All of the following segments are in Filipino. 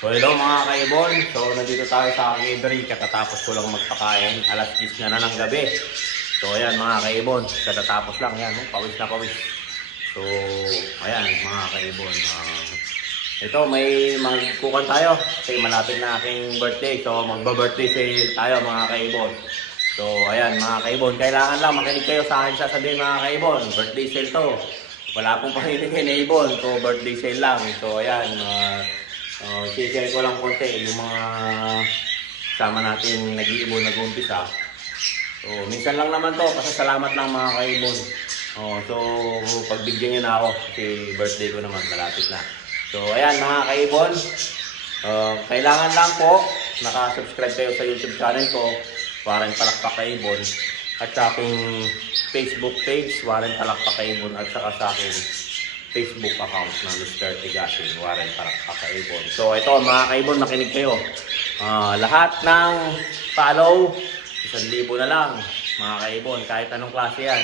So hello mga kaibon, so nandito tayo sa aking library, katatapos ko lang magpakain, alas 10 na na ng gabi. So ayan mga kaibon, katatapos lang yan, oh, pawis na pawis. So ayan mga kaibon, ah, ito may magkukan tayo kasi malapit na aking birthday, so magba-birthday sale tayo mga kaibon. So ayan mga kaibon, kailangan lang makinig kayo sa akin sasabihin mga kaibon, birthday sale to. Wala pong pamimigay na ibon, so birthday sale lang. So ayan, uh, uh, share ko lang konti yung mga sama natin nag-iibon, nag-umpisa. So minsan lang naman to, pasasalamat lang mga kaibon. Oh, so pagbigyan niyo na ako kasi birthday ko naman, malapit na. So ayan mga kaibon, uh, kailangan lang po nakasubscribe kayo sa YouTube channel ko, Warren Palakpak Kaibon, at sa aking Facebook page, Warren Palakpak Kaibon, at saka sa aking Facebook account na Mr. Tigasin, Warren Palakpak Kaibon. So ito mga kaibon, makinig kayo. Ah, lahat ng follow, isang libo na lang, mga kaibon, kahit anong klase yan.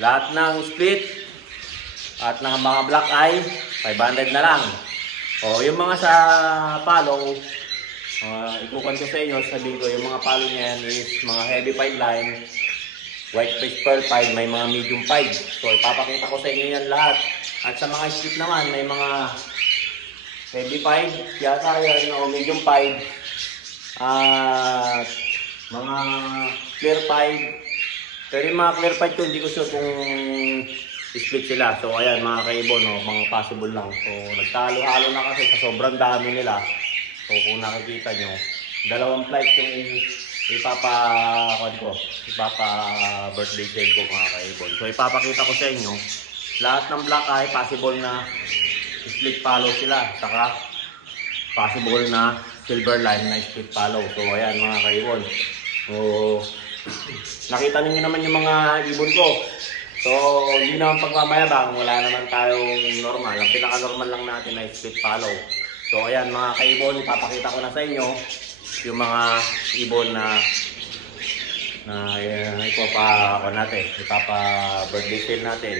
Lahat ng split, at ng mga black eye, 500 na lang. O, yung mga sa follow, uh, ikukan ko sa inyo, sabihin ko, yung mga follow niyan is mga heavy pipe line, white face pearl pipe, may mga medium pipe. So, ipapakita ko sa inyo yan lahat. At sa mga split naman, may mga heavy pipe, yata yan, o medium pipe, at mga clear pipe. Pero yung mga clear pipe ko, hindi ko sure kung split sila. So ayan mga kaibon, no, mga possible lang. So nagtalo-halo na kasi sa sobrang dami nila. So kung nakikita nyo, dalawang flight yung ipapa kwan ko, ipapa birthday sale ko mga kaibon. So ipapakita ko sa inyo, lahat ng black eye possible na split follow sila. Saka possible na silver line na split follow. So ayan mga kaibon. So nakita niyo naman yung mga ibon ko. So, hindi naman pagmamayabang, wala naman tayong normal. Ang pinaka-normal lang natin ay split follow. So, ayan mga kaibon, ipapakita ko na sa inyo yung mga ibon na na uh, ipapa ako natin, ipapa birthday sale natin.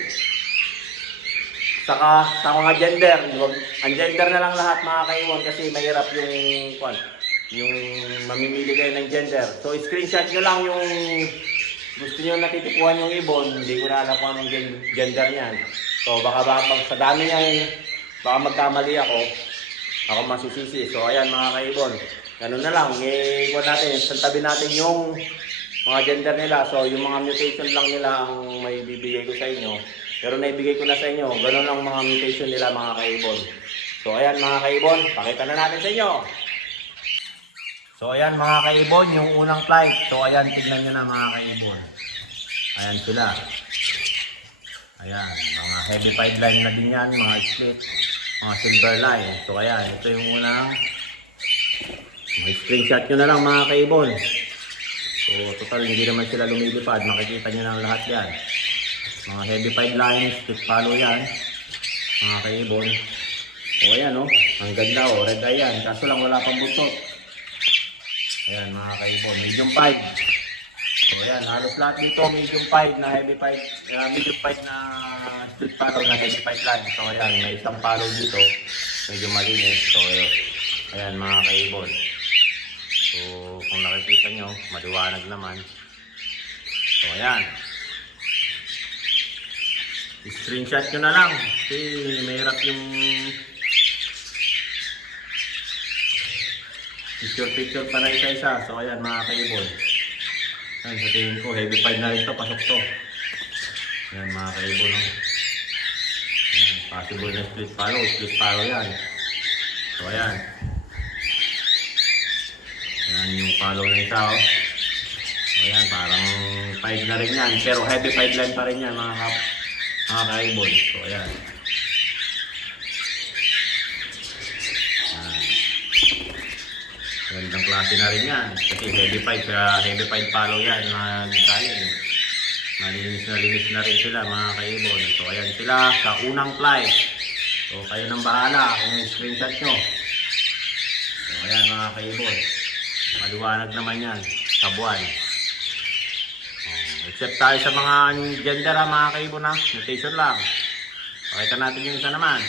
Saka sa mga gender, wag, ang gender na lang lahat mga kaibon kasi mahirap yung kwan, yung mamimili kayo ng gender. So, screenshot nyo lang yung gusto niyo natitipuan yung ibon, hindi ko na alam kung anong gen- gender niyan. So baka ba pag sa dami niyan, baka magkamali ako, ako masisisi. So ayan mga kaibon, ganun na lang, i-ikot natin, santabi natin yung mga gender nila. So yung mga mutation lang nila ang may bibigay ko sa inyo. Pero naibigay ko na sa inyo, ganun lang mga mutation nila mga kaibon. So ayan mga kaibon, pakita na natin sa inyo. So ayan mga kaibon, yung unang flight. So ayan, tignan nyo na mga kaibon. Ayan sila. Ayan, mga heavy pipeline na din yan, mga split, mga silver line. So ayan, ito yung unang. May screenshot nyo na lang mga kaibon. So total, hindi naman sila lumilipad. Makikita nyo na lahat yan. Mga heavy pipeline, split follow yan. Mga kaibon. O ayan o, oh. ang ganda o, red eye yan. Kaso lang wala pang butot. Ayan mga kaibon, medium 5. So ayan, halos lahat dito medium 5 na heavy 5, uh, medium 5 na split follow na heavy 5 lang. So ayan, may isang follow dito, medyo malinis. So ayan, ayan mga kaibon. So kung nakikita nyo, maliwanag naman. So ayan. Screenshot nyo na lang. Kasi mahirap yung Picture-picture pa na isa-isa. So ayan mga kaibon. Ayan sa tingin ko, heavy five na rin to, pasok to. Ayan mga kaibon. Oh. Ayan, possible na split follow, split follow yan. So ayan. Ayan yung follow na. So ayan, parang five na rin yan. Pero heavy five line pa rin yan mga, kap mga kaibon. So ayan. Ayan. Gandang klase na rin yan. Kasi heavy pipe, kaya heavy pipe follow yan. Mga galing. Malinis na linis na rin sila mga kaibon. So ayan sila sa unang flight. So kayo nang bahala kung screenshot nyo. So ayan mga kaibon. Maliwanag naman yan sa buwan. Oh, except tayo sa mga gender ha mga kaibon ha. Mutation lang. Pakita natin yung isa naman.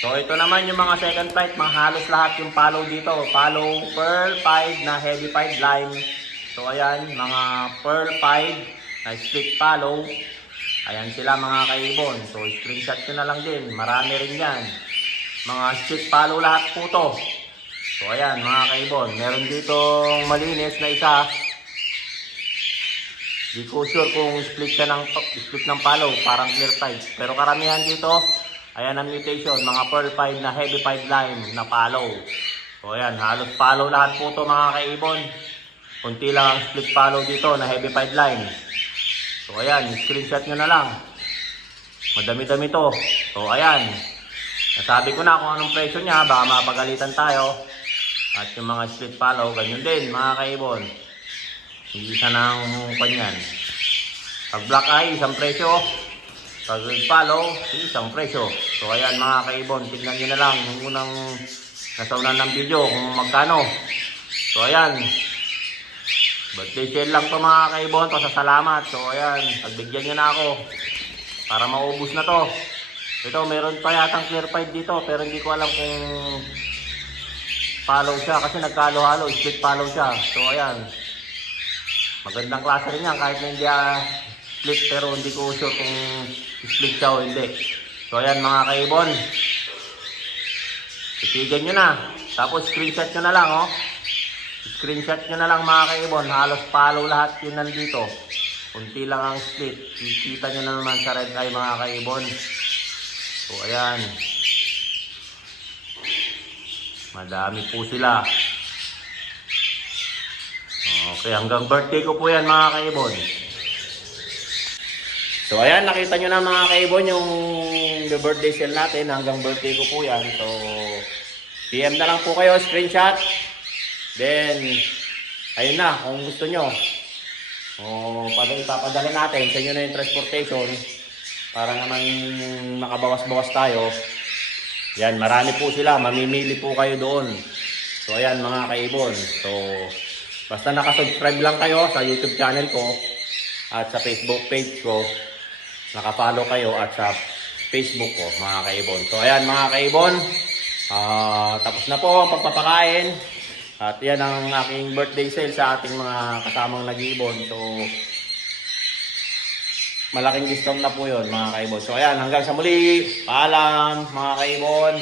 So ito naman yung mga second flight, mga halos lahat yung follow dito. Follow pearl 5 na heavy 5 line. So ayan, mga pearl 5 na split follow. Ayan sila mga kaibon. So screenshot nyo na lang din. Marami rin yan. Mga split follow lahat po to. So ayan mga kaibon. Meron ditong malinis na isa. Di ko sure kung split ka ng, split ng follow. Parang clear 5. Pero karamihan dito, ayan ang mutation. Mga pearl 5 na heavy 5 line na follow. So ayan, halos follow lahat po to mga kaibon. Kunti lang ang split follow dito na heavy 5 line. So ayan, screenshot nyo na lang. Madami-dami to. So ayan, nasabi ko na kung anong presyo niya, baka mapagalitan tayo. At yung mga split follow, ganyan din mga kaibon. Hindi isa ng kanyan. Pag black eye, isang presyo. Pag red follow, isang presyo. So ayan mga kaibon, tignan nyo na lang yung unang nasaunan ng video kung magkano. So ayan, Birthday sale lang to mga kaibon, pasasalamat. So ayan, pagbigyan nyo na ako para maubos na to. Ito, meron pa yatang clear fight dito pero hindi ko alam kung follow siya kasi nagkalo-halo, split follow siya. So ayan, magandang klase rin yan kahit na hindi ah, split pero hindi ko sure kung split siya o hindi. So ayan mga kaibon, titigan nyo na. Tapos screenshot nyo na lang oh. Screenshot nyo na lang mga kaibon. Halos follow lahat yun nandito. Kunti lang ang split. Kikita nyo na naman sa red eye mga kaibon. So ayan. Madami po sila. Okay, hanggang birthday ko po yan mga kaibon. So ayan, nakita nyo na mga kaibon yung birthday sale natin. Hanggang birthday ko po yan. So PM na lang po kayo, screenshot. Then, ayun na, kung gusto nyo, o pag ipapadala natin sa inyo na yung transportation para naman makabawas-bawas tayo. Yan, marami po sila, mamimili po kayo doon. So ayan mga kaibon. So, basta nakasubscribe lang kayo sa YouTube channel ko at sa Facebook page ko. Nakafollow kayo at sa Facebook ko, mga kaibon. So ayan mga kaibon, ah, tapos na po ang pagpapakain. At yan ang aking birthday sale sa ating mga kasamang nag-iibon. So, malaking discount na po yun mga kaibon. So, ayan, hanggang sa muli. Paalam mga kaibon.